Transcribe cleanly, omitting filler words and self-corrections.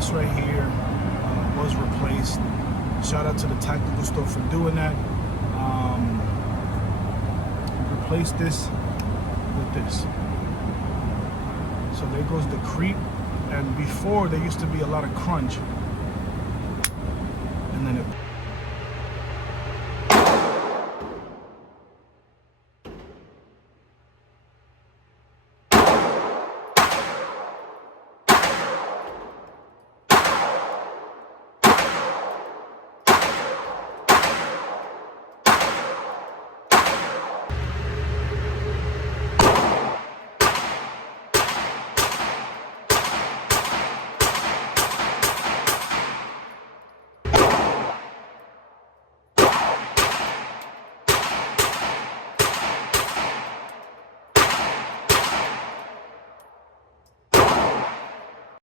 this right here was replaced. Shout out to the tactical store for doing that. Replace this with this. So there goes the creep. And before there used to be a lot of crunch, and then it